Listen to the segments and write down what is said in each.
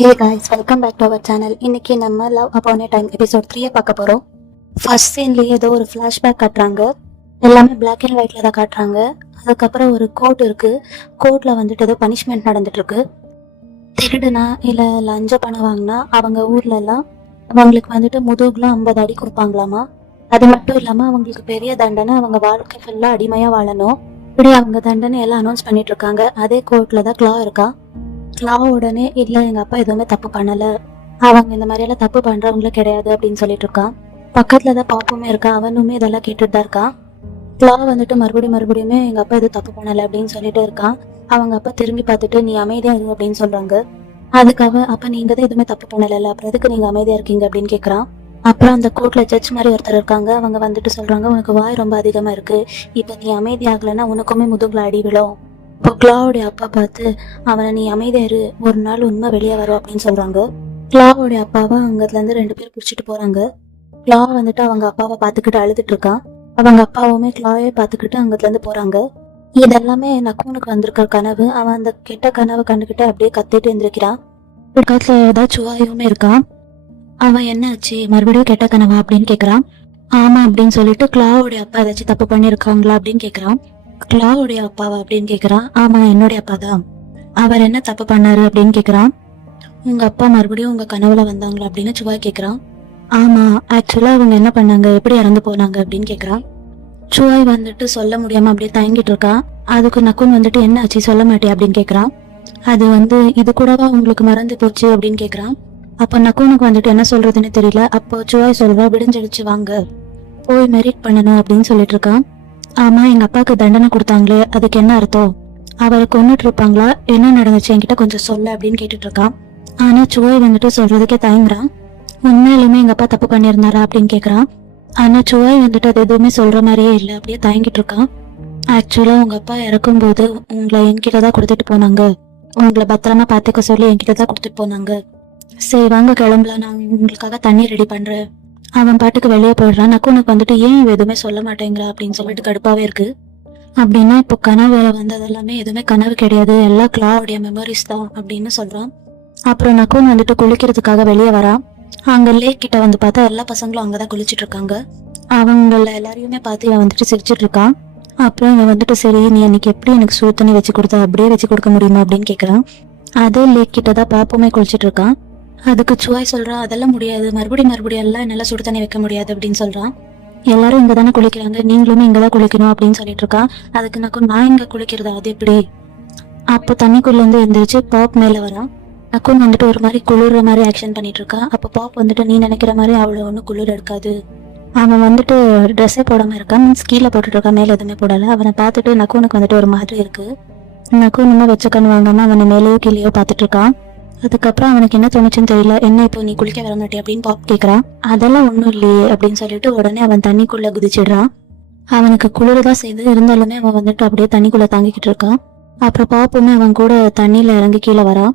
Hey guys, welcome back to our channel. இன்னைக்கு நம்ம love upon a time episode 3 பார்க்க போகிறோம். ஃபர்ஸ்ட் சீன்லேயே ஏதோ ஒரு ஃப்ளாஷ்பேக் காட்டுறாங்க. எல்லாமே பிளாக் அண்ட் ஒயிட்டில் தான் காட்டுறாங்க. அதுக்கப்புறம் ஒரு கோர்ட் இருக்குது. கோர்ட்டில் வந்துட்டு ஏதோ பனிஷ்மெண்ட் நடந்துட்டுருக்கு. திருடுனா இல்லை லஞ்ச பணம் வாங்கினா அவங்க ஊர்லலாம் அவங்களுக்கு வந்துட்டு முதுகுலாம் 50 அடி கொடுப்பாங்களாமா. அது மட்டும் இல்லாமல் அவங்களுக்கு பெரிய தண்டனை, அவங்க வாழ்க்கை ஃபுல்லாக அடிமையாக வாழணும். இப்படி அவங்க தண்டனை எல்லாம் அனௌன்ஸ் பண்ணிட்டு இருக்காங்க. அதே கோர்ட்டில் தான் கிளா இருக்கா. கிளா உடனே இல்லை எங்கள் அப்பா எதுவுமே தப்பு பண்ணலை, அவங்க இந்த மாதிரியெல்லாம் தப்பு பண்ணுறவங்களும் கிடையாது அப்படின்னு சொல்லிட்டு இருக்கான். பக்கத்தில் தான் பாப்புமே இருக்கா, அவனுமே இதெல்லாம் கேட்டுட்டு தான் இருக்கான். கிளா வந்துட்டு மறுபடியுமே எங்கள் அப்பா எதுவும் தப்பு பண்ணலை அப்படின்னு சொல்லிட்டு இருக்கான். அவங்க அப்பா திரும்பி பார்த்துட்டு நீ அமைதியாக இரு அப்படின்னு சொல்கிறாங்க. அதுக்காக அப்போ நீங்கள் தான் எதுவுமே தப்பு பண்ணலை, அப்புறம் எதுக்கு நீங்கள் அமைதியாக இருக்கீங்க அப்படின்னு கேட்குறான். அப்புறம் அந்த கோர்ட்டில் ஜட்ஜ் மாதிரி ஒருத்தர் இருக்காங்க. அவங்க வந்துட்டு சொல்கிறாங்க உனக்கு வாய் ரொம்ப அதிகமாக இருக்குது, இப்போ நீ அமைதியாகலைன்னா உனக்குமே முதுகில் அடி விழும். இப்போ கிளாவுடைய அப்பா பார்த்து அவனை நீ அமைதியாரு, ஒரு நாள் உண்மை வெளியே வரும் அப்படின்னு சொல்றாங்க. கிளாவுடைய அப்பாவை அங்கத்துலேருந்து 2 பேர் பிடிச்சிட்டு போறாங்க. கிளா வந்துட்டு அவங்க அப்பாவை பார்த்துக்கிட்டு அழுதுட்டு இருக்கான். அவங்க அப்பாவுமே கிளாவே பார்த்துக்கிட்டு அங்கத்துலேருந்து போறாங்க. இதெல்லாமே நக்கூனுக்கு வந்திருக்க கனவு. அவன் அந்த கெட்ட கனவை கண்டுக்கிட்டு அப்படியே கத்திட்டு இருந்திருக்கிறான். பக்கத்துல ஏதாவது சுவாயுமே இருக்கான். அவன் என்ன ஆச்சு, மறுபடியும் கெட்ட கனவா அப்படின்னு கேட்குறான். ஆமா அப்படின்னு சொல்லிட்டு கிளாவுடைய அப்பா ஏதாச்சும் தப்பு பண்ணியிருக்காங்களா அப்படின்னு கேட்குறான். கிளாவுடைய அப்பாவா அப்படின்னு கேட்குறான். ஆமா என்னுடைய அப்பா தான். அவர் என்ன தப்பு பண்ணாரு அப்படின்னு கேட்குறான். உங்க அப்பா மறுபடியும் உங்க கனவுல வந்தாங்களா அப்படின்னு சுவாய் கேட்குறான். ஆமா ஆக்சுவலா அவங்க என்ன பண்ணாங்க, எப்படி இறந்து போனாங்க அப்படின்னு கேட்குறான். சுவாய் வந்துட்டு சொல்ல முடியாம அப்படியே தயங்கிட்டு இருக்கான். அதுக்கு நக்குன் வந்துட்டு என்ன ஆச்சு சொல்ல மாட்டே அப்படின்னு கேட்குறான். அது இது கூடவா உங்களுக்கு மறந்து போச்சு அப்படின்னு கேட்குறான். அப்போ நக்குனுக்கு வந்துட்டு என்ன சொல்றதுன்னு தெரியல. அப்போ சுவாய் சொல்றா விடிஞ்சடிச்சு வாங்க போய் மெரிட் பண்ணணும் அப்படின்னு சொல்லிட்டு இருக்கான். ஆமா எங்க அப்பாவுக்கு தண்டனை கொடுத்தாங்களே அதுக்கு என்ன அர்த்தம், அவரை கொன்னுட்டு இருப்பாங்களா, என்ன நடந்துச்சு என்கிட்ட கொஞ்சம் சொல்ல அப்படின்னு கேட்டுட்டு இருக்கான். ஆனா சுவை வந்துட்டு சொல்றதுக்கே தயங்குறான். உண்மையிலுமே எங்க அப்பா தப்பு பண்ணியிருந்தாரா அப்படின்னு கேக்குறான். ஆனா சுவை வந்துட்டு அது எதுவுமே சொல்ற மாதிரியே இல்லை, அப்படியே தயங்கிட்டு இருக்கான். ஆக்சுவலா உங்க அப்பா இறக்கும் போது உங்களை என்கிட்ட தான் கொடுத்துட்டு போனாங்க, உங்களை பத்திரமா பாத்துக்க சொல்லி என்கிட்ட தான் கொடுத்துட்டு போனாங்க. சரி வாங்க கிளம்பலாம், நான் உங்களுக்காக தண்ணி ரெடி பண்றேன். அவன் பாட்டுக்கு வெளியே போயிடுறான். நக்குனுக்கு வந்துட்டு ஏன் எதுவுமே சொல்ல மாட்டேங்கிறா அப்படின்னு சொல்லிட்டு கடுப்பாவே இருக்கு. அப்படின்னா இப்போ கனவு வந்தது எல்லாமே எதுவுமே கனவு கிடையாது, எல்லாம் கிளாவுடைய மெமரிஸ் தான் அப்படின்னு சொல்றான். அப்புறம் நக்குன் வந்துட்டு குளிக்கிறதுக்காக வெளியே வரான். அங்க லேக் கிட்ட வந்து பார்த்தா எல்லா பசங்களும் அங்கதான் குளிச்சுட்டு இருக்காங்க. அவங்கள எல்லாரையுமே பார்த்து இவன் வந்துட்டு சிரிச்சிட்டு இருக்கான். அப்புறம் இவன் வந்துட்டு சரி நீ அன்னைக்கு எப்படி எனக்கு சுடு தண்ணி வச்சு கொடுத்த அப்படியே வச்சு கொடுக்க முடியுமா அப்படின்னு கேட்கறான். அதே லேக் கிட்டதான் பாப்புமே குளிச்சுட்டு இருக்கான். அதுக்கு சுவாய் சொல்றான் அதெல்லாம் முடியாது, மறுபடியும் எல்லாம் என்னால சுடு தண்ணி வைக்க முடியாது அப்படின்னு சொல்றான். எல்லாரும் இங்க தானே குளிக்கிறாங்க, நீங்களுமே இங்கதான் குளிக்கணும் அப்படின்னு சொல்லிட்டு இருக்கான். அதுக்கு நான் இங்க குளிக்கிறதா, அது எப்படி? அப்போ தண்ணிக்குள்ள இருந்து எந்திரிச்சு பாப் மேல வரான். நக்குன் வந்துட்டு ஒரு மாதிரி குளிர்ற மாதிரி ஆக்ஷன் பண்ணிட்டு இருக்கான். அப்போ பாப் வந்துட்டு நீ நினைக்கிற மாதிரி அவ்வளோ ஒன்றும் குளிர் எடுக்காது, அவன் வந்துட்டு ட்ரெஸ்ஸே போடாம இருக்கான், மீன்ஸ் கீழே போட்டுட்டு இருக்கான், மேல எதுவுமே போடல. அவனை பார்த்துட்டு நக்குனுக்கு வந்துட்டு ஒரு மாதிரி இருக்கு. நக்குனுமே வச்ச கண் வாங்காம அவனை மேலேயோ கீழேயோ பார்த்துட்டு இருக்கான். அதுக்கப்புறம் அவனுக்கு என்ன தோணுச்சுன்னு தெரியல. என்ன இப்போ நீ குளிக்க வர மாட்டே அப்படின்னு பாப் கேட்கறான். அதெல்லாம் ஒன்றும் இல்லையே அப்படின்னு சொல்லிட்டு உடனே அவன் தண்ணிக்குள்ள குதிச்சிடுறான். அவனுக்கு குளிர்தான் செய்து இருந்தாலுமே அவன் வந்துட்டு அப்படியே தண்ணிக்குள்ள தாங்கிக்கிட்டு இருக்கான். அப்புறம் பாப்புமே அவன் கூட தண்ணியில இறங்கி கீழே வரான்.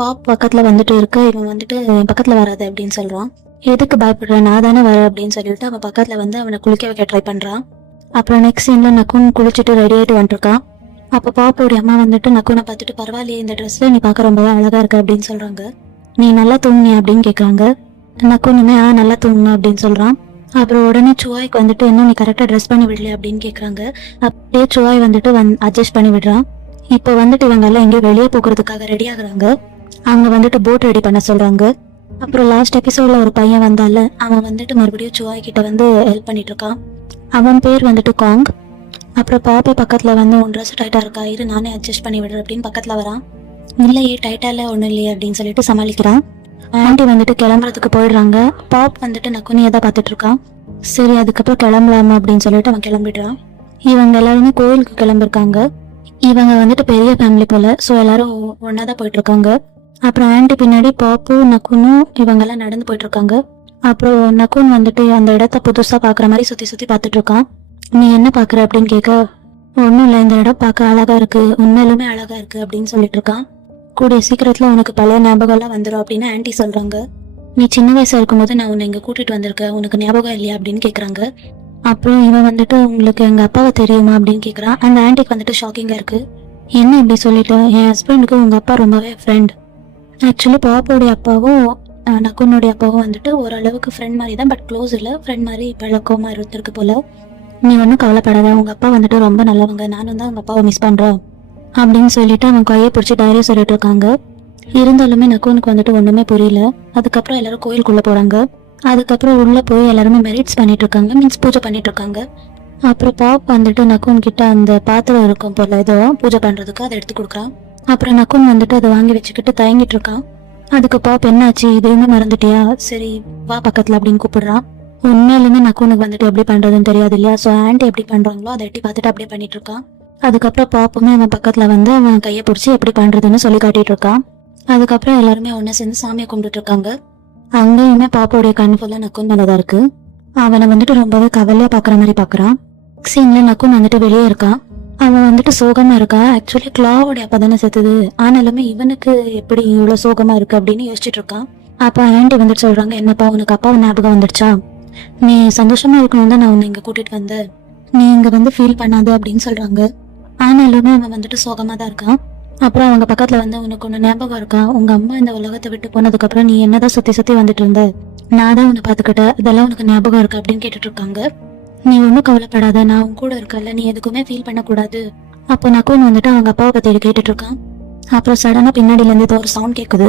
பாப் பக்கத்துல வந்துட்டு இருக்க இவன் வந்துட்டு என் பக்கத்துல வராது அப்படின்னு சொல்றான். எதுக்கு பயப்படுற, நான் தானே வர அப்படின்னு சொல்லிட்டு அவன் பக்கத்துல வந்து அவனை குளிக்க வைக்க ட்ரை பண்றான். அப்புறம் நெக்ஸ்ட் சீன்ல நக்குன் குளிச்சுட்டு ரெடி ஆயிட்டு வந்துருக்கான். அப்போ பாப்போடைய அம்மா வந்துட்டு நக்குனை பார்த்துட்டு பரவாயில்லையே இந்த ட்ரெஸ்ல நீ பார்க்க ரொம்பவே அழகா இருக்க அப்படின்னு சொல்றாங்க. நீ நல்லா தூங்குனியா அப்படின்னு கேட்குறாங்க. நக்குனுமே நல்லா தூங்குனேன் அப்படின்னு சொல்றான். அப்புறம் உடனே சுவாய்க்கு வந்துட்டு என்ன நீ கரெக்டா ட்ரெஸ் பண்ணி விடலையா அப்படின்னு கேட்குறாங்க. அப்படியே சுவாய் வந்துட்டு அட்ஜஸ்ட் பண்ணி விடுறான். இப்போ வந்துட்டு இவங்க எல்லாம் எங்கேயும் வெளியே போக்குறதுக்காக ரெடி ஆகுறாங்க. அவங்க வந்துட்டு போட் ரெடி பண்ண சொல்றாங்க. அப்புறம் லாஸ்ட் எபிசோட்ல ஒரு பையன் வந்தால அவன் வந்துட்டு மறுபடியும் சுவாய் கிட்ட வந்து ஹெல்ப் பண்ணிட்டு இருக்கான். அவன் பேர் வந்துட்டு காங். அப்புறம் பாப்பா பக்கத்துல வந்து உன் ட்ரெஸ் டைட்டா இருக்கா, இரு நானே அட்ஜஸ்ட் பண்ணி விடுறேன் அப்படின்னு பக்கத்துல வரான். இல்லையே டைட்டால ஒன்றும் இல்லையே அப்படின்னு சொல்லிட்டு சமாளிக்கிறான். ஆண்டி வந்துட்டு கிளம்புறதுக்கு போயிடுறாங்க. பாப் வந்துட்டு நக்குனியை தான் பார்த்துட்டு இருக்கான். சரி அதுக்கப்புறம் கிளம்பலாமா அப்படின்னு சொல்லிட்டு அவன் கிளம்பிடுறான். இவங்க எல்லாருமே கோயிலுக்கு கிளம்பிருக்காங்க. இவங்க வந்துட்டு பெரிய ஃபேமிலி போல, ஸோ எல்லாரும் ஒன்னாதான் போயிட்டு இருக்காங்க. அப்புறம் ஆண்டி பின்னாடி பாப்பு நக்குனும் இவங்கெல்லாம் நடந்து போயிட்டு இருக்காங்க. அப்புறம் நக்குன் வந்துட்டு அந்த இடத்த புதுசா பாக்குற மாதிரி சுத்தி சுத்தி பார்த்துட்டு இருக்கான். நீ என்ன பாக்குற அப்படின்னு கேட்க ஒன்றும் இல்லை, இந்த இடம் பார்க்க அழகா இருக்கு, உண்மையிலுமே அழகா இருக்கு அப்படின்னு சொல்லிட்டு இருக்கான். கூடிய சீக்கிரத்துல உனக்கு பழைய ஞாபகம் எல்லாம் வந்துடும் அப்படின்னு ஆன்டி சொல்றாங்க. நீ சின்ன வயசா இருக்கும்போது நான் உன்னை இங்க கூட்டிட்டு வந்திருக்கேன், உனக்கு ஞாபகம் இல்லையா அப்படின்னு கேக்குறாங்க. அப்புறம் இவன் வந்துட்டு உங்களுக்கு எங்க அப்பாவை தெரியுமா அப்படின்னு கேக்குறான். அந்த ஆன்டிக்கு வந்துட்டு ஷாக்கிங்கா இருக்கு. என்ன இப்படி சொல்லிட்டு, என் ஹஸ்பண்டுக்கு உங்க அப்பா ரொம்பவே ஃப்ரெண்ட், ஆக்சுவலி பாப்போடைய அப்பாவும் நக்குனுடைய அப்பாவும் வந்துட்டு ஓரளவுக்கு ஃப்ரெண்ட் மாதிரி தான், பட் க்ளோஸ் இல்லை, ஃப்ரெண்ட் மாதிரி பழக்கமாக இருந்திருக்கு போல. நீ ஒன்றும் கவலைப்படாத, உங்க அப்பா வந்துட்டு ரொம்ப நல்லவங்க, நானும் தான் உங்க அப்பாவை மிஸ் பண்றேன் அப்படின்னு சொல்லிட்டு அவன் கையை பிடிச்சி டைரி சொல்லிட்டு இருக்காங்க. இருந்தாலுமே நக்குனுக்கு வந்துட்டு ஒண்ணுமே புரியல. அதுக்கப்புறம் எல்லாரும் கோயிலுக்குள்ள போறாங்க. அதுக்கப்புறம் உள்ள போய் எல்லாருமே மெரிட்ஸ் பண்ணிட்டு இருக்காங்க, மீன்ஸ் பூஜை பண்ணிட்டு இருக்காங்க. அப்புறம் பாப் வந்துட்டு நக்குன் கிட்ட அந்த பாத்திரம் இருக்கும் போல ஏதோ பூஜை பண்றதுக்கு அதை எடுத்து கொடுக்குறான். அப்புறம் நக்குன் வந்துட்டு அதை வாங்கி வச்சுக்கிட்டு தயங்கிட்டு இருக்கான். அதுக்கு பாப் என்னாச்சு, இதையுமே மறந்துட்டியா, சரி வா பக்கத்துல அப்படின்னு கூப்பிடுறான். உண்மையிலுமே நக்குனுக்கு வந்துட்டு எப்படி பண்றதுன்னு தெரியாது இல்லையா, ஸோ ஆன்ட்டி எப்படி பண்றாங்களோ அதை எட்டி பார்த்துட்டு அப்படியே பண்ணிட்டு இருக்கான். அதுக்கப்புறம் பாப்புமே அவன் பக்கத்துல வந்து அவன் கையை பிடிச்சி எப்படி பண்றதுன்னு சொல்லி காட்டிட்டு இருக்கான். அதுக்கப்புறம் எல்லாருமே ஒன்னா சேர்ந்து சாமியை கும்பிட்டு இருக்காங்க. அங்கேயுமே பாப்போடைய கண் ஃபுல்லா நக்குன் மேலதான் இருக்கு. அவனை வந்துட்டு ரொம்பவே கவலையா பாக்குற மாதிரி பாக்குறான். சீன்ல நக்குன் வந்துட்டு வெளியே இருக்கான். அவன் வந்துட்டு சோகமா இருக்கா. ஆக்சுவலி கிளாவோடைய அப்பா தானே செத்துது, ஆனாலுமே இவனுக்கு எப்படி இவ்வளவு சோகமா இருக்கு அப்படின்னு யோசிச்சுட்டு இருக்கான். அப்ப ஆன்ட்டி வந்துட்டு சொல்றாங்க, என்னப்பா உனக்கு அப்பாவை ஞாபகம் வந்துடுச்சா, நீ சந்தோஷமா இருக்கணும் தான் நான் உன்னை இங்க கூட்டிட்டு வந்தேன், நீ இங்க வந்து ஃபீல் பண்ணாத அப்படின்னு சொல்றாங்க. ஆனாலுமே அவன் வந்துட்டு சோகமா தான் இருக்கான். அப்புறம் அவங்க பக்கத்துல வந்து உனக்கு ஒண்ணு ஞாபகம் இருக்கா, உங்க அம்மா இந்த உலகத்தை விட்டு போனதுக்கு அப்புறம் நீ என்னதான் சுத்தி சுத்தி வந்துட்டு இருந்த, நான் தான் உன்னை பாத்துக்கிட்டேன், இதெல்லாம் உனக்கு ஞாபகம் இருக்கா அப்படின்னு கேட்டுட்டு இருக்காங்க. நீ ஒன்னும் கவலைப்படாத, நான் உன் கூட இருக்கல, நீ எதுக்குமே ஃபீல் பண்ணக்கூடாது. அப்போ நக்குன் வந்துட்டு அவங்க அப்பாவை பத்தி கேட்டுட்டு இருக்கான். அப்புறம் சடனா பின்னாடில இருந்து ஏதோ ஒரு சவுண்ட் கேக்குது.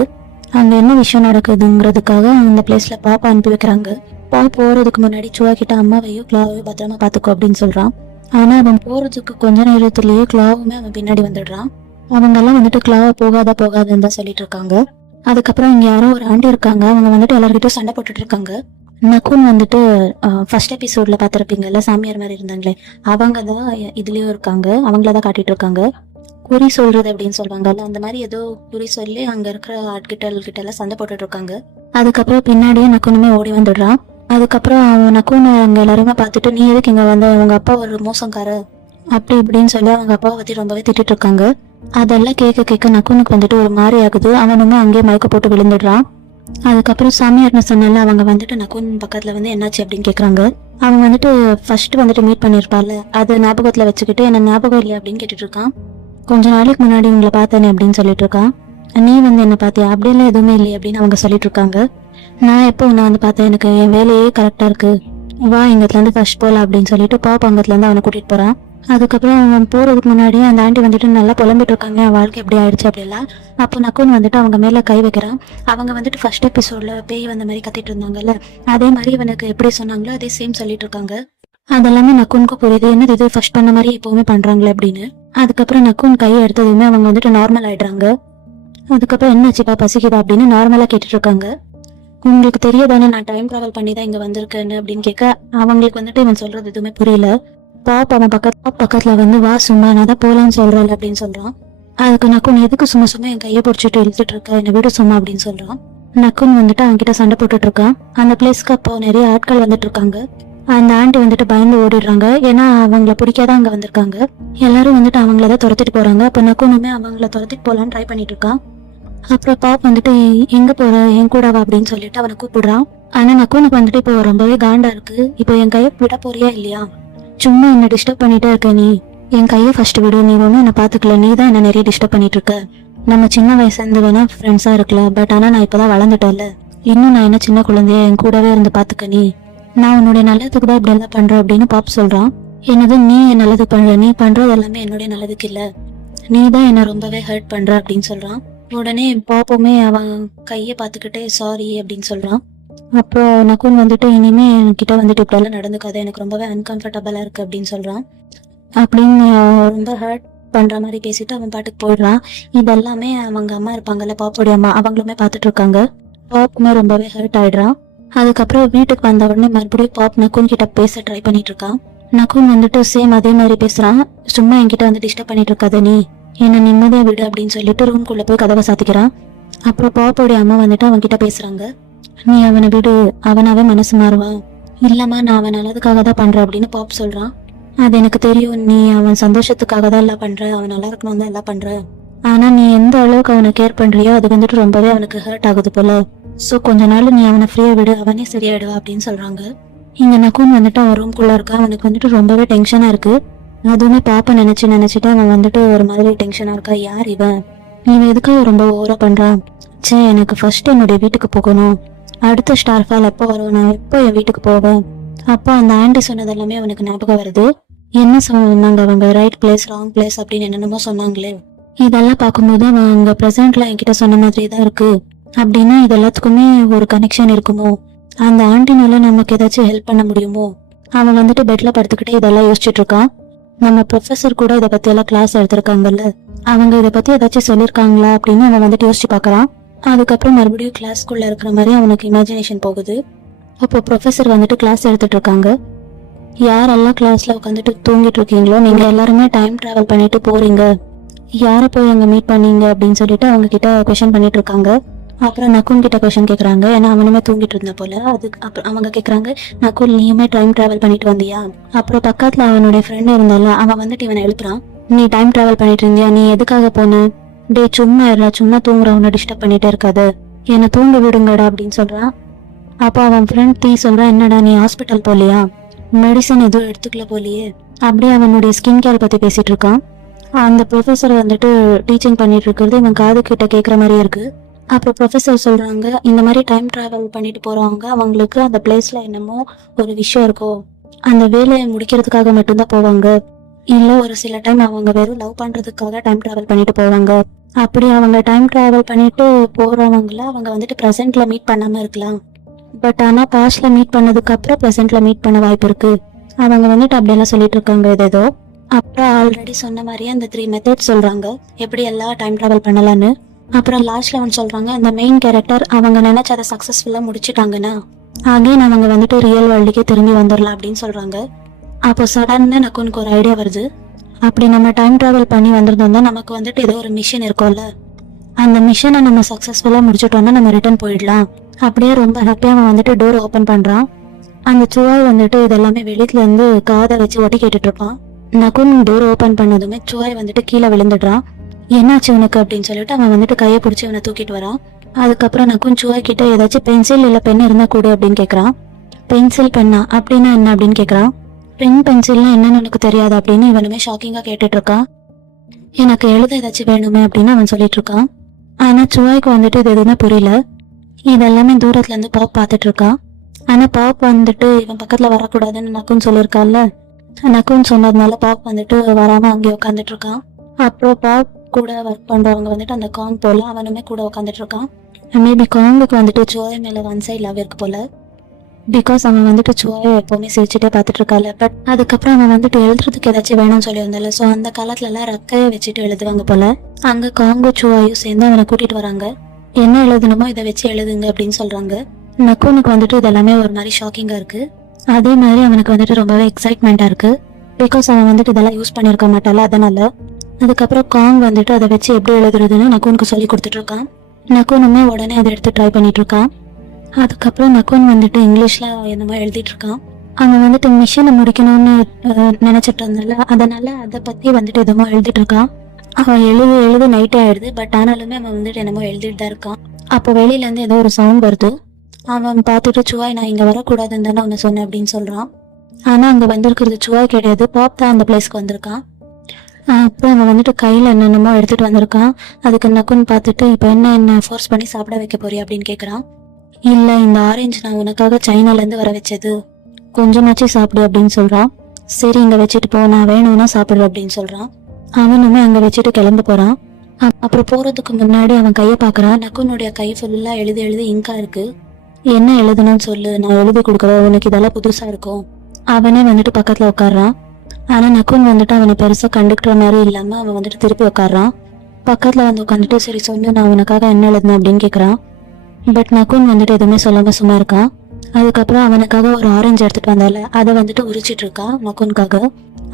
அங்க என்ன விஷயம் நடக்குதுங்கிறதுக்காக அந்த பிளேஸ்ல பாப்பா அனுப்பி வைக்கிறாங்க. பால் போறதுக்கு முன்னாடி சுவா கிட்ட அம்மாவையும் கிளாவையும் பத்திரமா பாத்துக்கோ அப்படின்னு சொல்றான். ஆனா அவன் போறதுக்கு கொஞ்ச நேரத்திலேயே கிளாவுமே அவன் பின்னாடி வந்துடுறான். அவங்க எல்லாம் வந்துட்டு கிளாவ போகாதுன்னு தான் சொல்லிட்டு இருக்காங்க. அதுக்கப்புறம் இங்க யாரோ ஒரு ஆண்டி இருக்காங்க, அவங்க வந்துட்டு எல்லார்கிட்டயும் சண்டை போட்டுட்டு இருக்காங்க. நக்குன் வந்துட்டு ஃபர்ஸ்ட் எபிசோட்ல பாத்திருப்பீங்கல்ல, சாமியார் மாதிரி இருந்தாங்களே, அவங்க தான் இதுலயும் இருக்காங்க, அவங்களதான் காட்டிட்டு இருக்காங்க. குறி சொல்றது அப்படின்னு சொல்லுவாங்கல்ல, அந்த மாதிரி ஏதோ குறி சொல்லி அங்க இருக்கிற ஆட்கிட்ட எல்லாம் சண்டை போட்டுட்டு இருக்காங்க. அதுக்கப்புறம் பின்னாடியே நக்குனுமே ஓடி வந்துடுறான். அதுக்கப்புறம் அவன் நக்குன் அங்க எல்லாருமே பார்த்துட்டு, நீ எதுக்கு இங்க வந்து, உங்க அப்பா ஒரு மோசங்கார அப்படி இப்படின்னு சொல்லி அவங்க அப்பாவை பத்தி ரொம்பவே திட்டிட்டு இருக்காங்க. அதெல்லாம் கேட்க நக்குனுக்கு வந்துட்டு ஒரு மாதிரி ஆகுது. அவனுமே அங்கேயே மயக்க போட்டு விழுந்துடுறான். அதுக்கப்புறம் சாமியார்னு சொன்னால அவங்க வந்துட்டு நக்குன் பக்கத்துல வந்து என்னாச்சு அப்படின்னு கேக்குறாங்க. அவன் வந்துட்டு ஃபர்ஸ்ட் வந்துட்டு மீட் பண்ணிருப்பால, அது ஞாபகத்துல வச்சுக்கிட்டு என்ன ஞாபகம் இல்லையா அப்படின்னு கேட்டுட்டு இருக்கான். கொஞ்ச நாளைக்கு முன்னாடி உங்களை பார்த்தேனே அப்படின்னு சொல்லிட்டு இருக்கான். நீ வந்து என்ன பாத்தியா, அப்படியெல்லாம் எதுவுமே இல்லையே அப்படின்னு அவங்க சொல்லிட்டு இருக்காங்க. நான் எப்போ உன்னை வந்து பார்த்தேன், எனக்கு என் வேலையே கரெக்டா இருக்கு, வா இங்கத்துல இருந்து ஃபர்ஸ்ட் போல அப்படின்னு சொல்லிட்டு பாப்பா அங்கத்துல இருந்து அவனை கூட்டிட்டு போறான். அதுக்கப்புறம் அவன் போறதுக்கு முன்னாடி அந்த ஆண்டி வந்துட்டு நல்லா புலம்பிட்டு இருக்காங்க, என் வாழ்க்கை எப்படி ஆயிடுச்சு அப்படிலாம். அப்போ நக்குன் வந்துட்டு அவங்க மேல கை வைக்கிறான். அவங்க வந்துட்டு ஃபர்ஸ்ட் எபிசோட்ல பேய் வந்த மாதிரி கத்திட்டு இருந்தாங்கல்ல, அதே மாதிரி இவனுக்கு எப்படி சொன்னாங்களோ அதே சேம் சொல்லிட்டு இருக்காங்க. அதெல்லாமே நக்குனுக்கு புரியுது, என்னது இது ஃபர்ஸ்ட் பண்ண மாதிரி எப்பவுமே பண்றாங்களே அப்படின்னு. அதுக்கப்புறம் நக்குன் கையை எடுத்ததுமே அவங்க வந்துட்டு நார்மல் ஆயிடுறாங்க. அதுக்கப்புறம் என்னாச்சுப்பா பசிக்குதா அப்படின்னு நார்மலா கேட்டுட்டு இருக்காங்க. உங்களுக்கு தெரியாதானே நான் டைம் டிராவல் பண்ணி தான் இங்க வந்திருக்கேன்னு அப்படின்னு கேட்க, அவங்களுக்கு வந்துட்டு இவன் சொல்றது எதுவுமே புரியல. பாப் அவன் பக்கத்துல வந்து வா சும்மா நான் தான் போலான்னு சொல்றேன் அப்படின்னு சொல்றான். அதுக்கு நக்குன் எதுக்கு சும்மா சும்மா என் கையை பிடிச்சிட்டு இழுத்துட்டு இருக்க, என்னை விட சும்மா அப்படின்னு சொல்றான். நக்குன் வந்துட்டு அவன்கிட்ட சண்டை போட்டுட்டு இருக்கான். அந்த பிளேஸ்க்கு அப்போ நிறைய ஆட்கள் வந்துட்டு இருக்காங்க. அந்த ஆண்டி வந்துட்டு பயந்து ஓடிடுறாங்க, ஏன்னா அவங்கள பிடிக்காதான் அங்க வந்திருக்காங்க. எல்லாரும் வந்துட்டு அவங்களதான் துரத்திட்டு போறாங்க. அப்ப நக்குனுமே அவங்கள துரத்திட்டு போலான்னு ட்ரை பண்ணிட்டு இருக்கான். அப்புறம் பாப் வந்துட்டு எங்க போற, என் கூடவா அப்படின்னு சொல்லிட்டு அவனை கூப்பிடுறான். ஆனா நக்குனுக்கு வந்துட்டு இப்போ ரொம்பவே காண்டா இருக்கு. இப்போ என் கையை விட போறியா இல்லையா, சும்மா என்ன டிஸ்டர்ப் பண்ணிட்டே இருக்க, நீ என் கையை ஃபர்ஸ்ட் விடு, நீ ஒன்னும் என்ன பாத்துக்கல, நீ தான் என்ன நிறைய டிஸ்டர்ப் பண்ணிட்டு இருக்க. நம்ம சின்ன வயசுல இருந்து வேணா ஃப்ரெண்ட்ஸா இருக்கலாம், பட் ஆனா நான் இப்பதான் வளர்ந்துட்டேன்ல, இன்னும் நான் என்ன சின்ன குழந்தைய, என் கூடவே இருந்து பாத்துக்க, நீ நான் உன்னுடைய நல்லதுக்கு தான் இப்படி எல்லாம் பண்றேன் அப்படின்னு பாப் சொல்றான். என்னது நீ என் நல்லது பண்ற, நீ பண்றது எல்லாமே என்னுடைய நல்லதுக்கு இல்ல, நீ தான் என்ன ரொம்பவே ஹர்ட் பண்ற அப்படின்னு சொல்றான். உடனே பாப்புமே அவன் கையை பார்த்துக்கிட்டே சாரி அப்படின்னு சொல்றான். அப்புறம் நக்குன் வந்துட்டு இனிமே என்கிட்ட வந்துட்டு இப்படியெல்லாம் நடந்துக்காது, எனக்கு ரொம்பவே அன்கம்ஃபர்டபுளா இருக்கு அப்படின்னு சொல்றான். அப்படின்னு ரொம்ப ஹர்ட் பண்ற மாதிரி பேசிட்டு அவன் பாட்டுக்கு போயிடுறான். இதெல்லாமே அவங்க அம்மா இருப்பாங்கல்ல, பாப்போடைய அம்மா, அவங்களுமே பார்த்துட்டு இருக்காங்க. பாப்புமே ரொம்பவே ஹர்ட் ஆயிடுறான். அதுக்கப்புறம் வீட்டுக்கு வந்த உடனே மறுபடியும் பாப் நக்குன் கிட்ட பேச ட்ரை பண்ணிட்டு இருக்கான். நக்குன் வந்துட்டு சேம் அதே மாதிரி பேசுறான். சும்மா என்கிட்ட வந்து டிஸ்டர்ப் பண்ணிட்டு இருக்காத, நீ என்ன நிம்மதியா விடு அப்படின்னு சொல்லிட்டு ரூம்குள்ள போய் கதவை சாத்திக்கிறான். அப்புறம் பாப்போடைய அம்மா வந்துட்டு அவன் கிட்ட பேசுறாங்க. நீ அவனை விடு, அவனாவே மனசு மாறுவான். இல்லம்மா நான் அவன் நல்லதுக்காக தான் பண்றேன் அப்படின்னு பாப் சொல்றான். அது எனக்கு தெரியும், நீ அவன் சந்தோஷத்துக்காக தான் எல்லாம் பண்ற, அவன் நல்லா இருக்கணும் தான் எல்லாம் பண்ற. ஆனா நீ எந்த அளவுக்கு அவனை கேர் பண்றியோ அது வந்துட்டு ரொம்பவே அவனுக்கு ஹர்ட் ஆகுது போல. சோ கொஞ்ச நாள் நீ அவனை ஃப்ரீயா விடு, அவனே சரியாயிடுவா அப்படின்னு சொல்றாங்க. இங்க நக்குன் வந்துட்டு அவன் ரூம்குள்ள இருக்கா. அவனுக்கு வந்துட்டு ரொம்பவே டென்ஷனா இருக்கு. அதுவுமே பாப்ப நினைச்சுட்டு அவன் வந்துட்டு ஒரு மாதிரி டென்ஷனா இருக்கா. யார் இவன், இவன் எதுக்காக ரொம்ப ஓவரா பண்றான்? சே, எனக்கு ஃபர்ஸ்ட் என்னுடைய வீட்டுக்கு போகணும். அடுத்த ஸ்டார் ஃபால் எப்போ வரும்? நான் எப்போ என் வீட்டுக்கு போவேன்? அப்போ அந்த ஆண்டி சொன்னது எல்லாமே அவனுக்கு ஞாபகம் வருது. என்ன சொன்னாங்க அவங்க? ரைட் பிளேஸ் ராங் பிளேஸ் அப்படின்னு என்னென்னமோ சொன்னாங்களே. இதெல்லாம் பார்க்கும்போது அவன் அங்க பிரசன்ட்ல என்கிட்ட சொன்ன மாதிரி தான் இருக்கு. அப்படின்னா இது எல்லாத்துக்குமே ஒரு கனெக்ஷன் இருக்குமோ? அந்த ஆண்டினால நமக்கு ஏதாச்சும் ஹெல்ப் பண்ண முடியுமோ? அவன் வந்துட்டு பெட்ல படுத்துக்கிட்டே இதெல்லாம் யோசிச்சுட்டு இருக்கான். நம்ம ப்ரொஃபஸர் கூட இதை பத்தி எல்லாம் கிளாஸ் எடுத்திருக்காங்கல்ல, அவங்க இதை பத்தி ஏதாச்சும் சொல்லியிருக்காங்களா அப்படின்னு அவன் வந்துட்டு யோசிச்சு பார்க்கறான். அதுக்கப்புறம் மறுபடியும் கிளாஸ்க்குள்ள இருக்கிற மாதிரி அவனுக்கு இமேஜினேஷன் போகுது. அப்போ ப்ரொஃபஸர் வந்துட்டு கிளாஸ் எடுத்துட்டு இருக்காங்க. யாரெல்லாம் கிளாஸ்ல உட்காந்துட்டு தூங்கிட்டு இருக்கீங்களோ நீங்க எல்லாருமே டைம் டிராவல் பண்ணிட்டு போறீங்க. யாரை போய் அங்க மீட் பண்ணீங்க அப்படின்னு சொல்லிட்டு அவங்க கிட்ட கொஸ்டின் பண்ணிட்டு இருக்காங்க. அப்புறம் நக்குன் கிட்ட கொஸ்டின் கேக்குறாங்க. ஏன்னா அவனுமே தூங்கிட்டு இருந்தா போல. அதுக்கு அப்புறம் அவங்க கேக்குறாங்க, நக்குல் நீயுமே டைம் டிராவல் பண்ணிட்டு வந்தியா? அப்புறம் பக்கத்துல அவனுடைய ஃப்ரெண்ட் இருந்தால அவன் வந்துட்டு இவனை எழுப்புறான். நீ டைம் டிராவல் பண்ணிட்டு இருந்தியா? நீ எதுக்காக போன? டே சும்மா இல்ல, சும்மா தூங்குறவனை டிஸ்டர்ப் பண்ணிட்டே இருக்காது, என்னை தூங்க விடுங்கடா அப்படின்னு சொல்றான். அப்போ அவன் ஃப்ரெண்ட் டீ சொல்றான், என்னடா நீ ஹாஸ்பிட்டல் போலியா? மெடிசன் எதுவும் எடுத்துக்கல போலியே. அப்படியே அவனுடைய ஸ்கின் கேர் பத்தி பேசிட்டு இருக்கான். அந்த ப்ரொஃபஸர் வந்துட்டு டீச்சிங் பண்ணிட்டு இருக்கிறது இவன் காது கிட்ட கேட்குற மாதிரியே இருக்கு. அப்புறம் ப்ரொஃபஸர் சொல்றாங்க, இந்த மாதிரி டைம் டிராவல் பண்ணிட்டு போறவங்க அவங்களுக்கு அந்த பிளேஸ்ல என்னமோ ஒரு விஷயம் இருக்கும், அந்த வேலையை முடிக்கிறதுக்காக மட்டும்தான் போவாங்க. இல்ல ஒரு சில டைம் அவங்க வெறும் லவ் பண்றதுக்காக டைம் டிராவல் பண்ணிட்டு போவாங்க. அப்படி அவங்க டைம் டிராவல் பண்ணிட்டு போறவங்கள அவங்க வந்துட்டு ப்ரெசென்ட்ல மீட் பண்ணாம இருக்கலாம். பட் ஆனா பாஸ்ட்ல மீட் பண்ணதுக்கு அப்புறம் ப்ரெசென்ட்ல மீட் பண்ண வாய்ப்பு இருக்கு. அவங்க வந்துட்டு அப்படியெல்லாம் சொல்லிட்டு இருக்காங்க ஏதோ. அப்புறம் ஆல்ரெடி சொன்ன மாதிரியே அந்த 3 மெத்தட் சொல்றாங்க எப்படி எல்லாம் டைம் டிராவல் பண்ணலான்னு. அப்புறம் லாஸ்ட்ல வந்து சொல்றாங்க, அந்த மெயின் கேரக்டர் அவங்க நினைச்ச அதை சக்சஸ்ஃபுல்லா முடிச்சிட்டாங்கன்னா அகைன் அவங்க வந்துட்டு ரியல் வேர்ல்டுக்கே திரும்பி வந்துடலாம் அப்படின்னு சொல்றாங்க. அப்போ சடன்னா நக்குனுக்கு ஒரு ஐடியா வருது. அப்படி நம்ம டைம் டிராவல் பண்ணி வந்திருந்தோம்னா நமக்கு வந்துட்டு ஏதோ ஒரு மிஷன் இருக்கும்ல, அந்த மிஷனை நம்ம சக்சஸ்ஃபுல்லா முடிச்சிட்டோம்னா நம்ம ரிட்டர்ன் போயிடலாம். அப்படியே ரொம்ப ஹாப்பியா அவன் வந்துட்டு டோர் ஓபன் பண்றான். அந்த சுவாய் வந்துட்டு இதெல்லாமே வெளியில இருந்து காதை வச்சு ஒட்டி கேட்டுட்டு இருப்பான். நகுன் டோர் ஓபன் பண்ணதுமே சுவாய் வந்துட்டு கீழே விழுந்துடுறான். என்னாச்சு உனக்கு அப்படின்னு சொல்லிட்டு அவன் வந்துட்டு கையை பிடிச்சி அவனை தூக்கிட்டு வரான். அதுக்கப்புறம் நகுன் சுவாய் கிட்ட ஏதாச்சும் பென்சில் இல்ல பென் இருந்தா கூடு அப்படின்னு கேக்குறான். பென்சில் பென்னா அப்படின்னா என்ன அப்படின்னு கேக்குறான். பென் பென்சில்னா என்னன்னு எனக்கு தெரியாது அப்படின்னு இவனுமே ஷாக்கிங்கா கேட்டுட்டு இருக்கான். எனக்கு எழுத ஏதாச்சும் வேணுமே அப்படின்னு அவன் சொல்லிட்டு இருக்கான். ஆனா சுவாய்க்கு வந்துட்டு இது எதுவுமே புரியல. இதெல்லாமே தூரத்துல இருந்து பாப் பார்த்துட்டு இருக்கான். ஆனா பாப் வந்துட்டு இவன் பக்கத்துல வரக்கூடாதுன்னு நக்குன்னு சொல்லியிருக்கான்ல, நக்குன்னு சொன்னதுனால பாப் வந்துட்டு வராம அங்கே உட்காந்துட்டு இருக்கான். அப்புறம் பாப் கூட ஒர்க் பண்றவங்க வந்துட்டு அந்த காங் போல அவனுமே கூட உட்காந்துட்டு இருக்கான். மேபி காங்குக்கு வந்துட்டு சுவாய் மேல ஒன் சைட் லவ் இருக்கு போல. பிகாஸ் அவன் வந்துட்டு சுவாயை எப்பவுமே சிரிச்சுட்டே பார்த்துட்டு இருக்கால. பட் அதுக்கப்புறம் அவன் வந்துட்டு எழுதுறதுக்கு ஏதாச்சும் வேணும்னு சொல்லி வந்தால. ஸோ அந்த காலத்துல எல்லாம் ரெக்கையை வச்சுட்டு எழுதுவாங்க போல. அங்க காங்கு சுவாயும் சேர்ந்து அவனை கூட்டிட்டு வராங்க. என்ன எழுதணுமோ இதை வச்சு எழுதுங்க அப்படின்னு சொல்றாங்க. நக்குனுக்கு வந்துட்டு இதெல்லாமே ஒரு மாதிரி ஷாக்கிங்கா இருக்கு. அதே மாதிரி அவனுக்கு வந்துட்டு ரொம்பவே எக்ஸைட்மெண்டா இருக்கு. பிகாஸ் அவன் வந்துட்டு இதெல்லாம் யூஸ் பண்ணிருக்க மாட்டால, அதனால. அதுக்கப்புறம் காங் வந்துட்டு அதை வச்சு எப்படி எழுதுறதுன்னு நக்குனுக்கு சொல்லி கொடுத்துட்டு இருக்கான். நக்குனுமே உடனே அதை எடுத்து ட்ரை பண்ணிட்டு இருக்கான். அதுக்கப்புறம் நக்குன் வந்துட்டு இங்கிலீஷ்ல என்னமோ எழுதிட்டு இருக்கான். அவன் வந்துட்டு மிஷனை முடிக்கணும்னு நினைச்சிட்டு இருந்தால, அதனால அதை பத்தி வந்துட்டு எதுமோ எழுதிட்டு இருக்கான். அவன் எழுதி நைட்டே ஆயிடுது. பட் ஆனாலுமே அவன் வந்துட்டு என்னமோ எழுதிட்டு தான் இருக்கான். அப்போ வெளியில இருந்து ஏதோ ஒரு சவுண்ட் வருது. அவன் பார்த்துட்டு சுவாய் நான் இங்க வரக்கூடாதுன்னு தானே அவனை சொன்னேன் அப்படின்னு சொல்றான். ஆனா அங்க வந்திருக்கிறது சுவாய் கிடையாது, பாப் தான் அந்த பிளேஸ்க்கு வந்திருக்கான். அப்புறம் அவன் வந்துட்டு கையில என்னென்னமோ எடுத்துட்டு வந்திருக்கான். அதுக்கு நக்குன்னு பார்த்துட்டு இப்போ என்ன ஃபோர்ஸ் பண்ணி சாப்பிட வைக்க போறியா அப்படின்னு கேக்குறான். இல்ல, இந்த ஆரஞ்சு நான் உனக்காக சைனால இருந்து வர வச்சது, கொஞ்சமாச்சு சாப்பிடு அப்படின்னு சொல்றான். சரி இங்க வச்சுட்டு போ, நான் வேணும்னா சாப்பிடு அப்படின்னு சொல்றான். அவனுமே அங்க வச்சுட்டு கிளம்ப போறான். அப்புறம் போறதுக்கு முன்னாடி அவன் கையை பாக்குறான். நக்குனுடைய கை ஃபுல்லா எழுதி இங்கா இருக்கு. என்ன எழுதணும்னு சொல்லு, நான் எழுதி கொடுக்குறேன், உனக்கு இதெல்லாம் புதுசா இருக்கும். அவனே வந்துட்டு பக்கத்துல உட்காடுறான். ஆனா நக்குன் வந்துட்டு அவனை பெருசா கண்டுக்கிற மாதிரி இல்லாம அவன் வந்துட்டு திருப்பி உட்காடுறான். பக்கத்துல வந்து உட்காந்துட்டு சரி சொல்லு, நான் உனக்காக என்ன எழுதுனேன் அப்படின்னு கேக்குறான். பட் நக்குன் வந்துட்டு எதுவுமே சொல்லாம சும்மா இருக்கான். அதுக்கப்புறம் அவனுக்காக ஒரு ஆரஞ்சு எடுத்துட்டு வந்தால அதை வந்துட்டு உரிச்சிட்டு இருக்கான் நக்குனுக்காக.